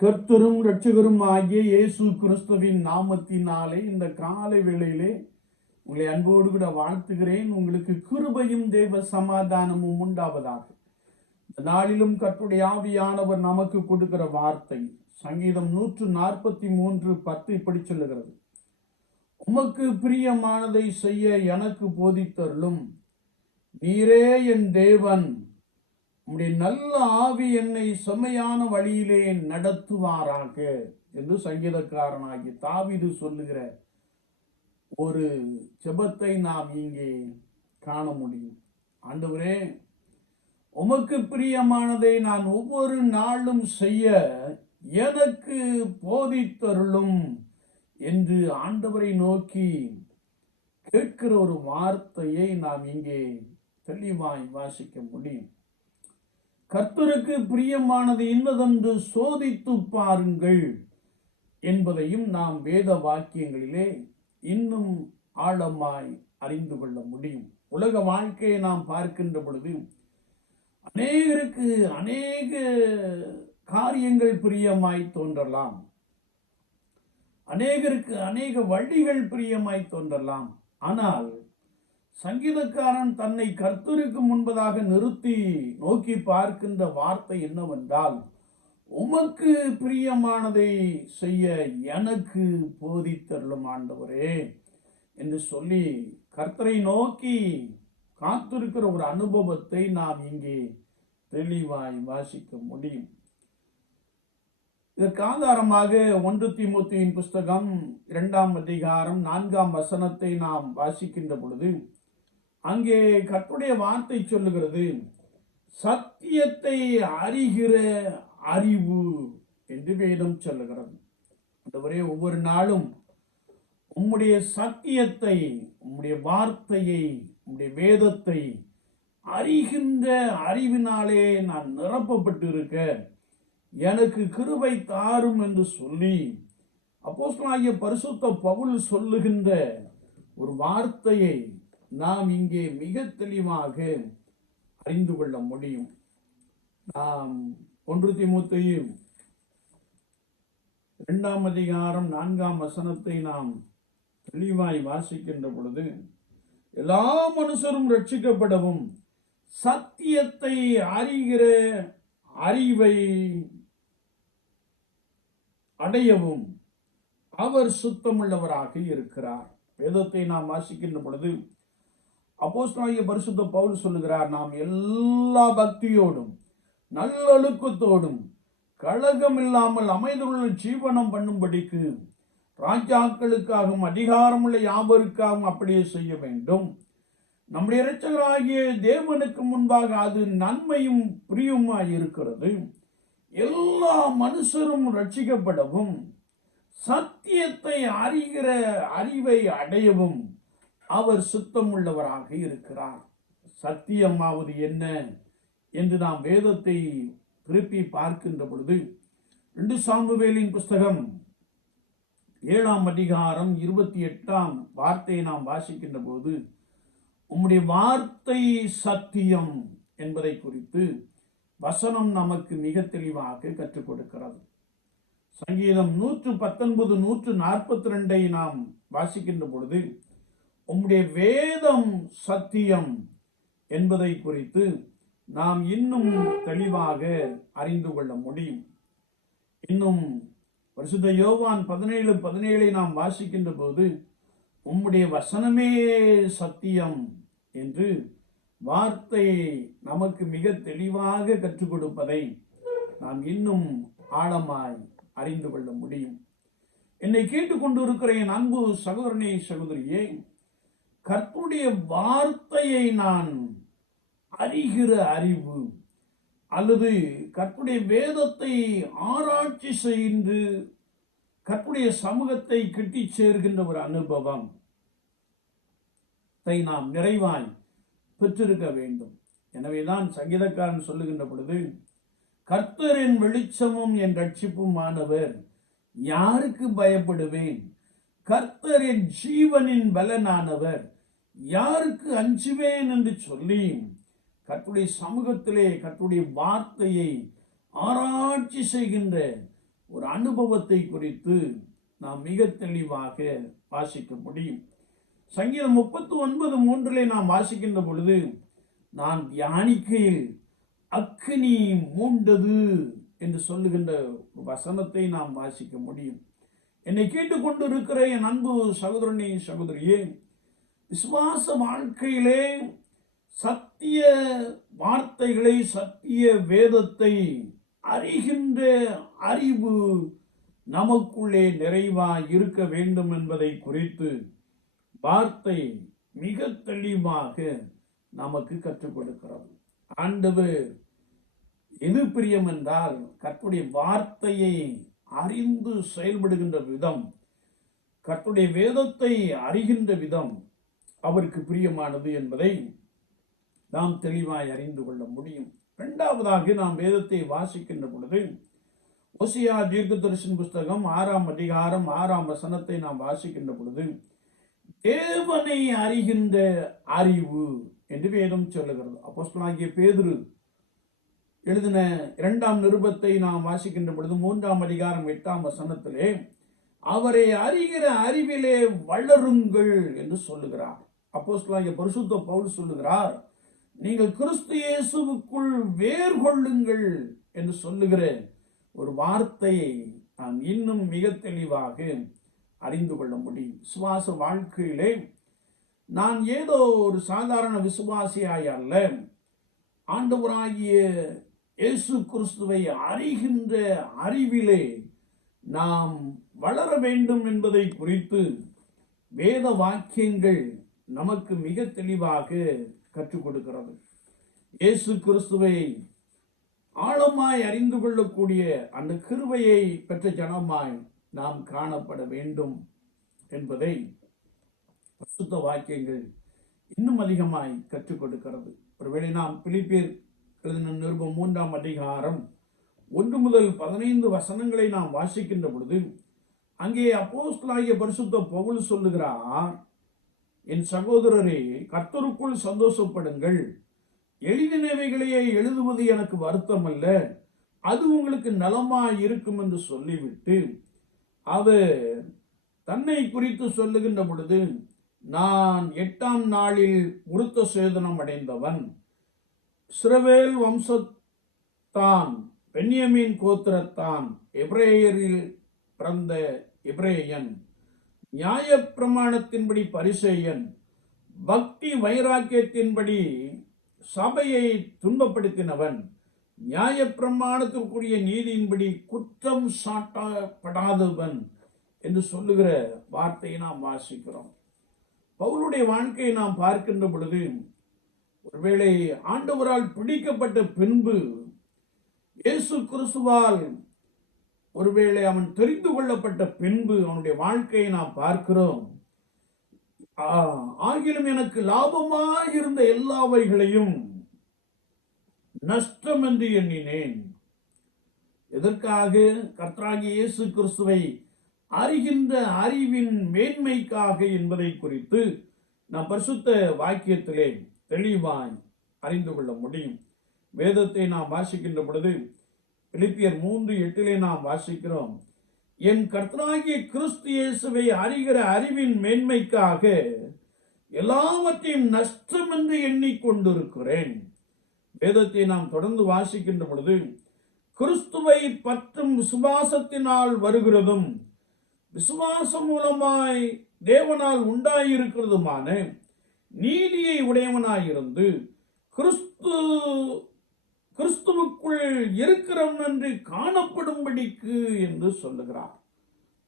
கர்த்தரும் இரட்சகரும் ஆகிய இயேசு கிறிஸ்துவின் நாமத்தினாலே இந்த காலை வேளையிலே உங்களை அன்போடு கூட வாழ்த்துகிறேன். உங்களுக்கு கிருபையும் தேவ சமாதானமும் உண்டாவதாக. இந்த நாளிலும் கர்த்தருடைய ஆவியானவர் நமக்கு கொடுக்கிற வார்த்தை சங்கீதம் நூற்று நாற்பத்தி மூன்று பத்து இப்படி சொல்லுகிறது. உமக்கு பிரியமானதை செய்ய எனக்கு போதித்தருளும். நீரே என் தேவன். உம்முடைய நல்ல ஆவி என்னை செம்மையான வழியிலே நடத்துவாராக என்று சங்கீதக்காரனாகி தாவிது சொல்லுகிற ஒரு ஜெபத்தை நாம் இங்கே காண முடியும். ஆண்டவரே உமக்கு பிரியமானதை நான் ஒவ்வொரு நாளும் செய்ய எனக்கு போதித்தருளும் என்று ஆண்டவரை நோக்கி கேட்கிற ஒரு வார்த்தையை நாம் இங்கே தெளிவாய் வாசிக்க முடியும். கர்த்தருக்கு பிரியமானது இன்னதென்று சோதித்து பாருங்கள் என்பதையும் நாம் வேத வாக்கியங்களிலே இன்னும் ஆழமாய் அறிந்து கொள்ள முடியும். உலக வாழ்க்கையை நாம் பார்க்கின்ற பொழுது அநேகருக்கு அநேக காரியங்கள் பிரியமாய் தோன்றலாம். அநேகருக்கு அநேக வழிகள் பிரியமாய் தோன்றலாம். ஆனால் சங்கீதக்காரன் தன்னை கர்த்தருக்கு முன்பதாக நிறுத்தி நோக்கி பார்க்கின்ற வார்த்தை என்னவென்றால் உமக்கு பிரியமானதை செய்ய எனக்கு போதித்தருளும் ஆண்டவரே என்று சொல்லி கர்த்தரை நோக்கி காத்திருக்கிற ஒரு அனுபவத்தை நாம் இங்கே தெளிவாய் வாசிக்க முடியும். இதற்கு ஆதாரமாக ஒன்று திமுத்தியின் புஸ்தகம் இரண்டாம் அதிகாரம் நான்காம் வசனத்தை நாம் வாசிக்கின்ற பொழுது அங்கே கற்றுடைய வார்த்தை சொல்லுகிறது சத்தியத்தை அறிகிற அறிவு என்று வேதம் சொல்லுகிறது. அந்தவரே ஒவ்வொரு நாளும் உம்முடைய சத்தியத்தை உம்முடைய வார்த்தையை உம்முடைய வேதத்தை அறிகின்ற அறிவினாலே நான் நிரப்பப்பட்டிருக்க எனக்கு கிருபை தாரும் என்று சொல்லி அப்போஸ்லாகிய பரிசுத்த பவுல் சொல்லுகின்ற ஒரு வார்த்தையை நாம் இங்கே மிக தெளிவாக அறிந்து கொள்ள முடியும். நாம் ஒன்று திமுத்தையும் இரண்டாம் அதிகாரம் நான்காம் வசனத்தை நாம் தெளிவாய் வாசிக்கின்ற பொழுது எல்லா மனுஷரும் ரட்சிக்கப்படவும் சத்தியத்தை அறிகிற அறிவை அடையவும் அவர் சுத்தமுள்ளவராக இருக்கிறார். வேதத்தை நாம் வாசிக்கின்ற பொழுது அப்போஸ்தலாகிய பரிசுத்த பவுல் சொல்லுகிறார் நாம் எல்லா பக்தியோடும் நல்லொழுக்கத்தோடும் கழகம் இல்லாமல் அமைந்துள்ள ஜீவனம் பண்ணும்படிக்கு ராஜாக்களுக்காகவும் அதிகாரமுள்ள யாவருக்காகவும் அப்படியே செய்ய வேண்டும். நம்முடைய இரட்சகராகிய தேவனுக்கு முன்பாக அது நன்மையும் பிரியுமாய் இருக்கிறது. எல்லா மனுஷரும் ரட்சிக்கப்படவும் சத்தியத்தை அறிகிற அறிவை அடையவும் அவர் சுத்தமுள்ளவராக இருக்கிறார். சத்தியமாவது என்ன என்று நாம் வேதத்தை திருப்பி பார்க்கின்ற பொழுது ரெண்டு சாமுவேலின் புஸ்தகம் ஏழாம் அதிகாரம் இருபத்தி எட்டாம் வார்த்தையை நாம் வாசிக்கின்ற போது உம்முடைய வார்த்தை சத்தியம் என்பதை குறித்து வசனம் நமக்கு மிக தெளிவாக கற்றுக் கொடுக்கிறது. சங்கீதம் நூற்று பத்தொன்பது நூற்று நாற்பத்தி ரெண்டை நாம் வாசிக்கின்ற பொழுது உம்முடைய வேதம் சத்தியம் என்பதை குறித்து நாம் இன்னும் தெளிவாக அறிந்து கொள்ள முடியும். இன்னும் பரிசுத்த யோவான் பதினேழு பதினேழை நாம் வாசிக்கின்ற போது உம்முடைய வசனமே சத்தியம் என்று வார்த்தை நமக்கு மிக தெளிவாக கற்றுக் கொடுப்பதை நாம் இன்னும் ஆழமாய் அறிந்து கொள்ள முடியும். என்னை கேட்டுக்கொண்டிருக்கிற என் அன்பு சகோதரனே சகோதரியே கர்த்துடைய வார்த்தையை நான் அறிகிற அறிவு அல்லது கற்புடைய வேதத்தை ஆராய்ச்சி செய்து கற்புடைய சமூகத்தை கிட்டி சேர்கின்ற ஒரு அனுபவம் தை நாம் நிறைவாய் பெற்றிருக்க வேண்டும். எனவேதான் சங்கீதக்காரன் சொல்லுகின்ற பொழுது கர்த்தரின் வெளிச்சமும் என் ரட்சிப்புமானவர் யாருக்கு பயப்படுவேன்? கர்த்தரின் ஜீவனின் பலனானவர். யாருக்கு அஞ்சுவேன் என்று சொல்லி கற்றுடைய சமூகத்திலே கற்றுடைய வார்த்தையை ஆராய்ச்சி செய்கின்ற ஒரு அனுபவத்தை குறித்து நாம் மிக தெளிவாக வாசிக்க முடியும். சங்கீதம் முப்பத்தி ஒன்பது மூன்றிலே நாம் வாசிக்கின்ற பொழுது நான் தியானிக்கையில் அக்னி மூண்டது என்று சொல்லுகின்ற ஒரு வசனத்தை நாம் வாசிக்க முடியும். என்னை கேட்டுக்கொண்டு இருக்கிற என் அன்பு சகோதரனே சகோதரியே விசுவாச வாழ்க்கையிலே சத்திய வார்த்தைகளை சத்திய வேதத்தை அறிகின்ற அறிவு நமக்குள்ளே நிறைவாய் இருக்க வேண்டும் என்பதை குறித்து வார்த்தை மிக தெளிவாக நமக்கு கற்றுக் கொடுக்கிறது. ஆண்டவர் எது பிரியம் என்றால் கற்புடைய வார்த்தையை அறிந்து செயல்படுகின்ற விதம் கற்றுடைய வேதத்தை அறிகின்ற விதம் அவருக்கு பிரியமானது என்பதை நாம் தெளிவாய் அறிந்து கொள்ள முடியும். இரண்டாவதாக நாம் வேதத்தை வாசிக்கின்ற பொழுது ஒசியா தீர்க்கதரிசன் புஸ்தகம் ஆறாம் அதிகாரம் ஆறாம் வசனத்தை நாம் வாசிக்கின்ற பொழுது தேவனை அறிகின்ற அறிவு என்று வேதம் சொல்லுகிறது. அப்போஸ்தலனாகிய பேதுரு எழுதின இரண்டாம் நிருபத்தை நாம் வாசிக்கின்ற பொழுது மூன்றாம் அதிகாரம் எட்டாம் வசனத்திலே அவரை அறிகிற அறிவிலே வளருங்கள் என்று சொல்லுகிறார். அப்போஸ்தலனாகிய பரிசுத்த பவுல் சொல்லுகிறார் நீங்கள் கிறிஸ்து இயேசுவுக்குள் வேர் கொள்ளுங்கள் என்று சொல்லுகிற ஒரு வார்த்தையை நாம் இன்னும் மிக தெளிவாக அறிந்து கொள்ள முடியும். விசுவாச வாழ்க்கையிலே நான் ஏதோ ஒரு சாதாரண விசுவாசியாய் அல்ல ஆண்டவராகிய இயேசு கிறிஸ்துவை அறிகின்ற அறிவிலே நாம் வளர வேண்டும் என்பதை குறித்து வேத வாக்கியங்கள் நமக்கு மிக தெளிவாக கற்றுக் கொடுக்கிறது. இயேசு கிறிஸ்துவை ஆழமாய் அறிந்து கொள்ளக்கூடிய அந்த கிருவையை பெற்ற ஜனமாய் நாம் காணப்பட வேண்டும் என்பதை பசுத்த வாக்கியங்கள் இன்னும் அதிகமாய் கற்றுக் கொடுக்கிறது. ஒருவேளை நாம் பிலிப்பியர் எழுதின நிருபம் மூன்றாம் அதிகாரம் ஒன்று முதல் பதினைந்து வசனங்களை நாம் வாசிக்கின்ற பொழுது அங்கே அப்போஸ்தலாகிய பரிசுத்த பவுல் சொல்லுகிறார் என் சகோதரரே கர்த்தருக்குள் சந்தோஷப்படுங்கள். எளிதினவைகளையே எழுதுவது எனக்கு வருத்தம் அல்ல அது உங்களுக்கு நலமாக இருக்கும் என்று சொல்லிவிட்டு அவர் தன்னை குறித்து சொல்லுகின்ற பொழுது நான் எட்டாம் நாளில் உருத்த சேதனம் அடைந்தவன். சிறவேல் வம்சத்தான் பென்யமீன் கோத்திரத்தான் எப்ரேயரில் பிறந்த எப்ரேயன் நியாயப்பிரமாணத்தின்படி பரிசேயன் பக்தி வைராக்கியத்தின்படி சபையை துன்பப்படுத்தினவன் நியாயப்பிரமாணத்திற்குரிய நீதியின்படி குற்றம் சாட்டப்படாதவன் என்று சொல்லுகிற வார்த்தையை நாம் வாசிக்கிறோம். பவுலுடைய வாழ்க்கையை நாம் பார்க்கின்ற பொழுது ஒருவேளை ஆண்டவரால் பிடிக்கப்பட்ட பின்பு இயேசு கிறிஸ்துவால் ஒருவேளை அவன் தெரிந்து கொள்ளப்பட்ட பின்பு அவனுடைய வாழ்க்கையை நாம் பார்க்கிறோம். ஆ, ஆகிலும் எனக்கு லாபமாக இருந்த எல்லாவைகளையும் நஷ்டம் என்று எண்ணினேன். எதற்காக? கர்த்தராகி இயேசு கிறிஸ்துவை அறிகின்ற அறிவின் மேன்மைக்காக என்பதை குறித்து நாம் பரிசுத்த வாக்கியத்திலே தெளிவாய் அறிந்து கொள்ள முடியும். வேதத்தை நாம் வாசிக்கின்ற பொழுது பிலிப்பியர் மூன்று எட்டிலே நாம் வாசிக்கிறோம். என் கர்த்தராகிய கிறிஸ்து இயேசுவை அறிகிற அறிவின் மேன்மைக்காக எல்லாவற்றையும் நஷ்டம் என்று எண்ணிக்கொண்டிருக்கிறேன். வேதத்தை நாம் தொடர்ந்து வாசிக்கின்ற பொழுது கிறிஸ்துவை பற்றும் விசுவாசத்தினால் வருகிறதும் விசுவாசம் மூலமாய் தேவனால் உண்டாயிருக்கிறதுமான நீதியை உடையவனாயிருந்து கிறிஸ்து கிறிஸ்துவுக்குள் இருக்கிறவன் என்று காணப்படும்படிக்கு என்று சொல்லுகிறார்.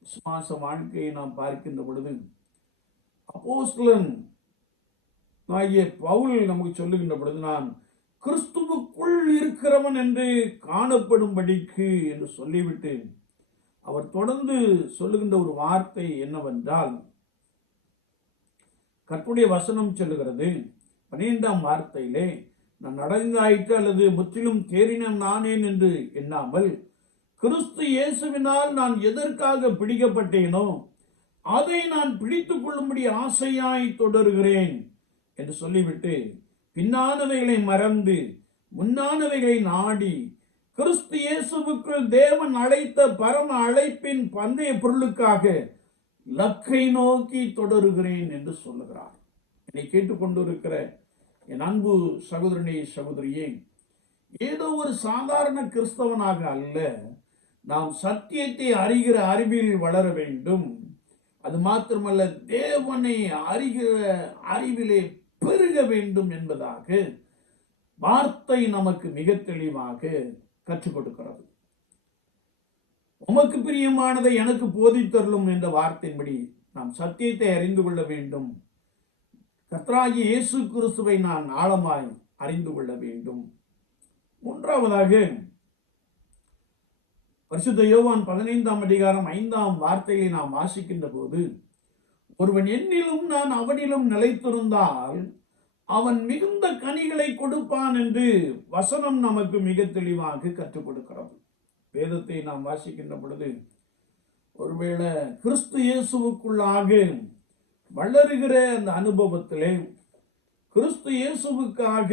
விசுவாச வாழ்க்கையை நாம் பார்க்கின்ற பொழுது அப்போஸ்லன் ஆகிய பவுல் நமக்கு சொல்லுகின்ற பொழுது நான் கிறிஸ்துவுக்குள் இருக்கிறவன் என்று காணப்படும்படிக்கு என்று சொல்லிவிட்டு அவர் தொடர்ந்து சொல்லுகின்ற ஒரு வார்த்தை என்னவென்றால் கற்புடைய வசனம் சொல்லுகிறது. பன்னிரெண்டாம் வார்த்தையிலே நான் நடந்தாயிற்று அல்லது முற்றிலும் தேறினம் நானேன் என்று எண்ணாமல் கிறிஸ்து இயேசுவினால் நான் எதற்காக பிடிக்கப்பட்டேனோ அதை நான் பிடித்துக் கொள்ளும்படி ஆசையாய் தொடர்கிறேன் என்று சொல்லிவிட்டு பின்னானவைகளை மறந்து முன்னானவைகளை நாடி கிறிஸ்து இயேசுவுக்குள் தேவன் அழைத்த பரம அழைப்பின் பந்தய பொருளுக்காக லக்கை நோக்கி தொடருகிறேன் என்று சொல்லுகிறார். என்னை கேட்டுக்கொண்டிருக்கிற என் அன்பு சகோதரனே சகோதரியே ஏதோ ஒரு சாதாரண கிறிஸ்தவனாக அல்ல. நாம் சத்தியத்தை அறிகிற அறிவில் வளர வேண்டும். அது மாத்திரமல்ல தேவனை அறிகிற அறிவிலே பெருக வேண்டும் என்பதாக வார்த்தை நமக்கு மிக தெளிவாக கற்றுக் கொடுக்கிறது. உமக்கு பிரியமானதை எனக்கு போதித்தருளும் என்ற வார்த்தையின்படி நாம் சத்தியத்தை அறிந்து கொள்ள வேண்டும். கத்ராகி இயேசு கிறிஸ்துவை நான் ஆழமாய் அறிந்து கொள்ள வேண்டும். மூன்றாவதாக பரிசுத்த யோவான் பதினைந்தாம் அதிகாரம் ஐந்தாம் வார்த்தையை நாம் வாசிக்கின்ற போது ஒருவன் என்னிலும் நான் அவனிலும் நிலைத்திருந்தால் அவன் மிகுந்த கனிகளை கொடுப்பான் என்று வசனம் நமக்கு மிக தெளிவாக கற்றுக் கொடுக்கிறது. வேதத்தை நாம் வாசிக்கின்ற பொழுது ஒருவேளை கிறிஸ்து இயேசுவுக்குள்ளாக வளருகிற அந்த அனுபவத்திலே கிறிஸ்து இயேசுவுக்காக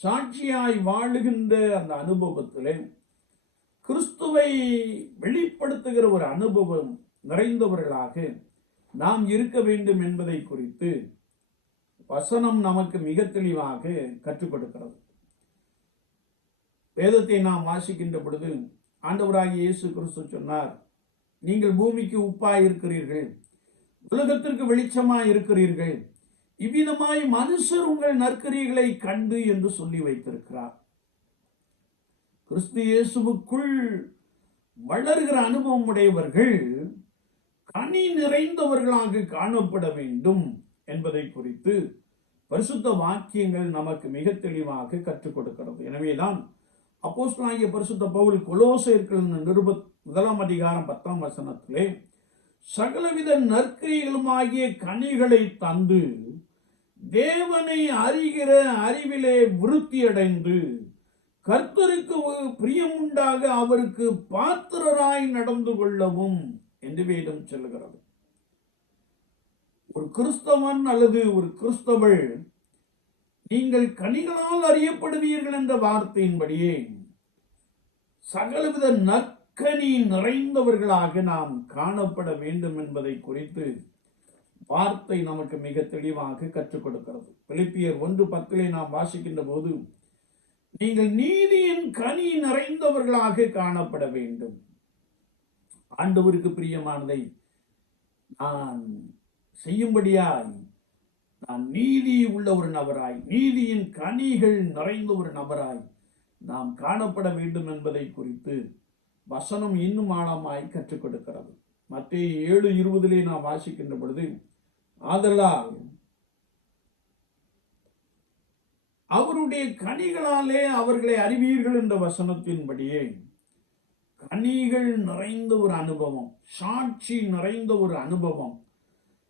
சாட்சியாய் வாழுகின்ற அந்த அனுபவத்திலே கிறிஸ்துவை வெளிப்படுத்துகிற ஒரு அனுபவம் நிறைந்தவர்களாக நாம் இருக்க வேண்டும் என்பதை குறித்து வசனம் நமக்கு மிக தெளிவாக கற்றுக் கொடுக்கிறது. வேதத்தை நாம் வாசிக்கின்ற பொழுது ஆண்டவராகிய இயேசு கிறிஸ்து சொன்னார் நீங்கள் பூமிக்கு உப்பாய் இருக்கிறீர்கள் உலகத்திற்கு வெளிச்சமாய் இருக்கிறீர்கள் இவ்விதமாய் மனுஷர் உங்கள் நற்கரிகளை கண்டு என்று சொல்லி வைத்திருக்கிறார். கிறிஸ்து இயேசுவுக்குள் வளர்கிற அனுபவம் உடையவர்கள் கனி நிறைந்தவர்களாக காணப்பட வேண்டும் என்பதை குறித்து பரிசுத்த வாக்கியங்கள் நமக்கு மிக தெளிவாக கற்றுக் கொடுக்கிறது. எனவேதான் அப்போஸ்தலாகிய பரிசுத்த பவுல் கொலோசையர்கள் நிருப முதலாம் அதிகாரம் பத்தாம் வசனத்திலே சகலவித நற்கிரிகளுமாகிய கனிகளை தந்து தேவனை அறிகிற அறிவிலே விருத்தியடைந்து கர்த்தருக்கு பிரியமுண்டாக அவருக்கு பாத்திரராய் நடந்து கொள்ளவும் என்று வேதம் சொல்லுகிறது. ஒரு கிறிஸ்தவன் அல்லது ஒரு கிறிஸ்தவள் நீங்கள் கனிகளால் அறியப்படுவீர்கள் என்ற வார்த்தையின்படியே சகலவித நற்கனி நிறைந்தவர்களாக நாம் காணப்பட வேண்டும் என்பதை குறித்து வார்த்தை நமக்கு மிக தெளிவாக கற்றுக் கொடுக்கிறது. பிலிப்பியர் ஒன்று பத்திலே நாம் வாசிக்கின்ற போது நீங்கள் நீதியின் கனி நிறைந்தவர்களாக காணப்பட வேண்டும். ஆண்டவருக்கு பிரியமானதை நான் செய்யும்படியாய் நான் நீதி உள்ள ஒரு நபராய் நீதியின் கனிகள் நிறைந்த ஒரு நபராய் நாம் காணப்பட வேண்டும் என்பதை குறித்து வசனம் இன்னும் ஆழமாய் கற்றுக் கொடுக்கிறது. மத்திய ஏழு இருபதிலே நாம் வாசிக்கின்ற பொழுது ஆதலால் அவருடைய கனிகளாலே அவர்களை அறிவீர்கள் என்ற வசனத்தின்படியே கனிகள் நிறைந்த ஒரு அனுபவம் சாட்சி நிறைந்த ஒரு அனுபவம்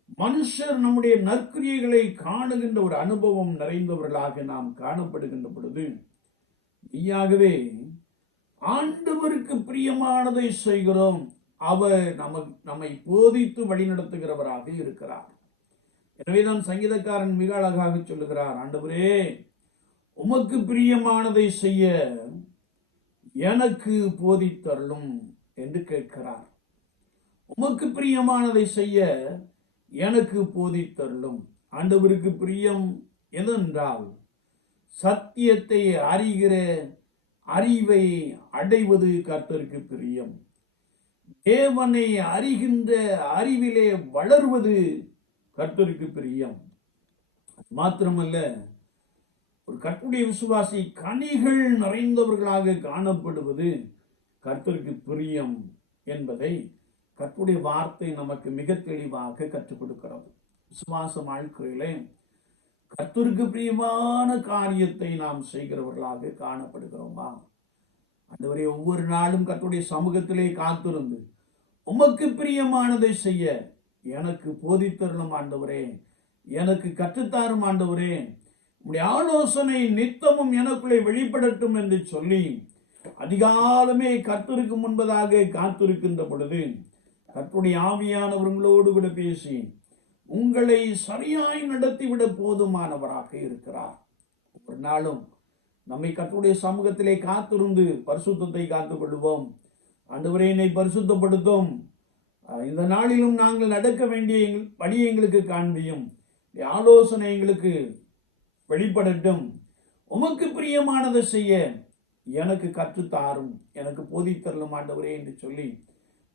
மனுஷர் நம்முடைய நற்கிரியைகளை காணுகின்ற ஒரு அனுபவம் நிறைந்தவர்களாக நாம் காணப்படுகின்ற பொழுது மெய்யாகவே ஆண்டவருக்கு பிரியமானதை செய்கிறோம். அவர் நம நம்மை போதித்து வழிநடத்துகிறவராக இருக்கிறார். எனவேதான் சங்கீதக்காரன் மிக அழகாக சொல்லுகிறார் ஆண்டவரே உமக்கு பிரியமானதை செய்ய எனக்கு போதித்தருளும் என்று கேட்கிறார். உமக்கு பிரியமானதை செய்ய எனக்கு போதித்தருளும் ஆண்டவருக்கு பிரியம் எதென்றால் சத்தியத்தை அறிகிற அறிவை அடைவது கர்த்தருக்கு பிரியம். தேவனை அறிகின்ற அறிவிலே வளர்வது கர்த்தருக்கு பிரியம். மாத்திரமல்ல ஒரு கற்புடைய விசுவாசி கனிகள் நிறைந்தவர்களாக காணப்படுவது கர்த்தருக்கு பிரியம் என்பதை கற்புடைய வார்த்தை நமக்கு மிக தெளிவாக கற்றுக் கொடுக்கிறது. விசுவாச வாழ்க்கையிலே கர்த்தருக்கு பிரியமான காரியத்தை நாம் செய்கிறவர்களாக காணப்படுகிறோமா? அந்தவரை ஒவ்வொரு நாளும் கர்த்தருடைய சமூகத்திலே காத்திருந்து உமக்கு பிரியமானதை செய்ய எனக்கு போதித்தருளும் ஆண்டவரே. எனக்கு கற்றுத்தாரும் ஆண்டவரே. உடைய ஆலோசனை நித்தமும் எனக்குள்ளே வெளிப்படட்டும் என்று சொல்லி அதிகாலமே கர்த்தருக்கு முன்பதாக காத்திருக்கின்ற பொழுது கற்புடைய ஆவியானவர்களோடு கூட பேசி உங்களை சரியாய் நடத்திவிட போதுமானவராக இருக்கிறார். ஒரு நாளும் நம்மை கற்றுடைய சமூகத்திலே காத்திருந்து பரிசுத்தத்தை காத்துக் கொள்வோம் ஆண்டவரையினை என்னை பரிசுத்தப்படுத்தும். இந்த நாளிலும் நாங்கள் நடக்க வேண்டிய எங்கள் வழி எங்களுக்கு காண்பியும். ஆலோசனை எங்களுக்கு வெளிப்படட்டும். உமக்கு பிரியமானதை செய்ய எனக்கு கற்றுத்தாரும். எனக்கு போதித்தரலும் ஆண்டவரே என்று சொல்லி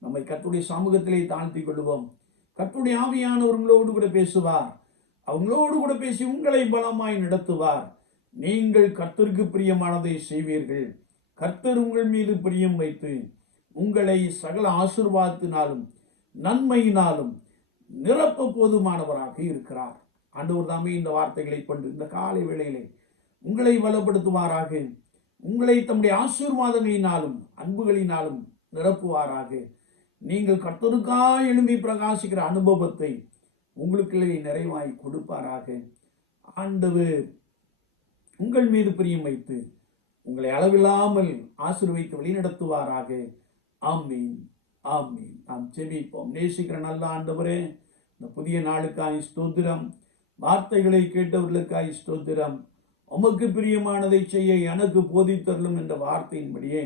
நம்மை கத்துடைய சமூகத்திலே தாழ்த்தி கொள்வோம் கத்துடைய ஆவியானவர்களோடு கூட பேசுவார். அவங்களோடு கூட பேசி உங்களை பலமாய் நடத்துவார். நீங்கள் கர்த்தருக்கு பிரியமானதை செய்வீர்கள். கர்த்தர் உங்கள் மீது பிரியம் வைத்து உங்களை சகல ஆசிர்வாதத்தினாலும் நன்மையினாலும் நிரப்ப போதுமானவராக இருக்கிறார். ஆண்டவர் தாமே இந்த வார்த்தைகளை கொண்டு இந்த காலை வேளையிலே உங்களை பலப்படுத்துவாராக உங்களை தம்முடைய ஆசீர்வாதங்களினாலும் அன்புகளினாலும் நிரப்புவாராக. நீங்கள் கர்த்தருக்காக எழும்பி பிரகாசிக்கிற அனுபவத்தை உங்களுக்குள்ளே நிறைவாய் கொடுப்பாராக. ஆண்டவர் உங்கள் மீது பிரியம் வைத்து உங்களை அளவில்லாமல் ஆசீர்வைத்து வழிநடத்துவாராக. ஆமீன். ஆமீன். நாம் செபிப்போம் நேசிக்கிற நல்ல ஆண்டவரே இந்த புதிய நாளுக்காய் ஸ்தோத்திரம். வார்த்தைகளை கேட்டவர்களுக்காய் ஸ்தோத்திரம். உமக்கு பிரியமானதை செய்ய எனக்கு போதித்தரலும் என்ற வார்த்தையின்படியே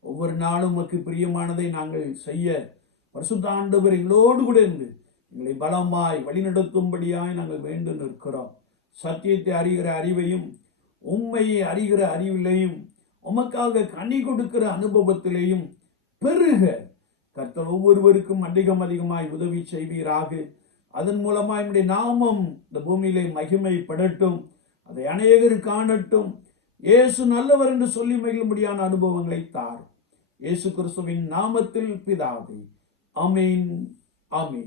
ஒவ்வொரு நாளும் உமக்கு பிரியமானதை நாங்கள் செய்ய பரிசுத்த ஆண்டவர் எங்களோடு கூட இருந்து எங்களை பலமாய் வழிநடத்தும்படியாய் நாங்கள் வேண்டும் நிற்கிறோம். சத்தியத்தை அறிகிற அறிவையும் உண்மையை அறிகிற அறிவிலையும் உமக்காக கனி கொடுக்கிற அனுபவத்திலேயும் பெருக. கர்த்தர் ஒவ்வொருவருக்கும் அதிகம் அதிகமாய் உதவி செய்வீராக. அதன் மூலமாக என்னுடைய நாமம் இந்த பூமியிலே மகிமைப்படட்டும். அதை அநேகர் காணட்டும். இயேசு நல்லவர் என்று சொல்லி மகிழும்படியான அனுபவங்களை தாரும். இயேசு கிறிஸ்துவின் நாமத்தில் பிதாவே. அமீன் அமீன்